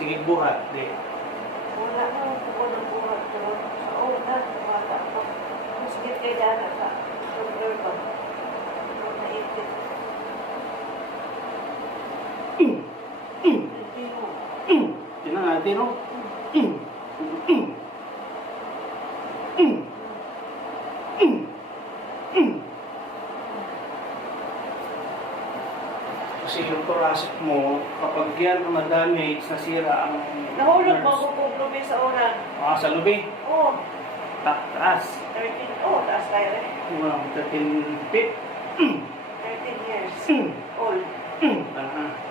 Sige, buhat. Di. Wala na ako ng buhat. Pero sa una, bata ko. Mas kay Dana sa shoulder ko. Naipit. Hindi mo. Yun na natin, no? Kasi yung thoracic mo, kapag yan ang na-damage, nasira ang... Nahulog mo nerves. ako kung lumi sa una. Sa lubi. Oo. Taas. 13. Oo, taas tayo eh. 13 feet. 13 years old. Ah.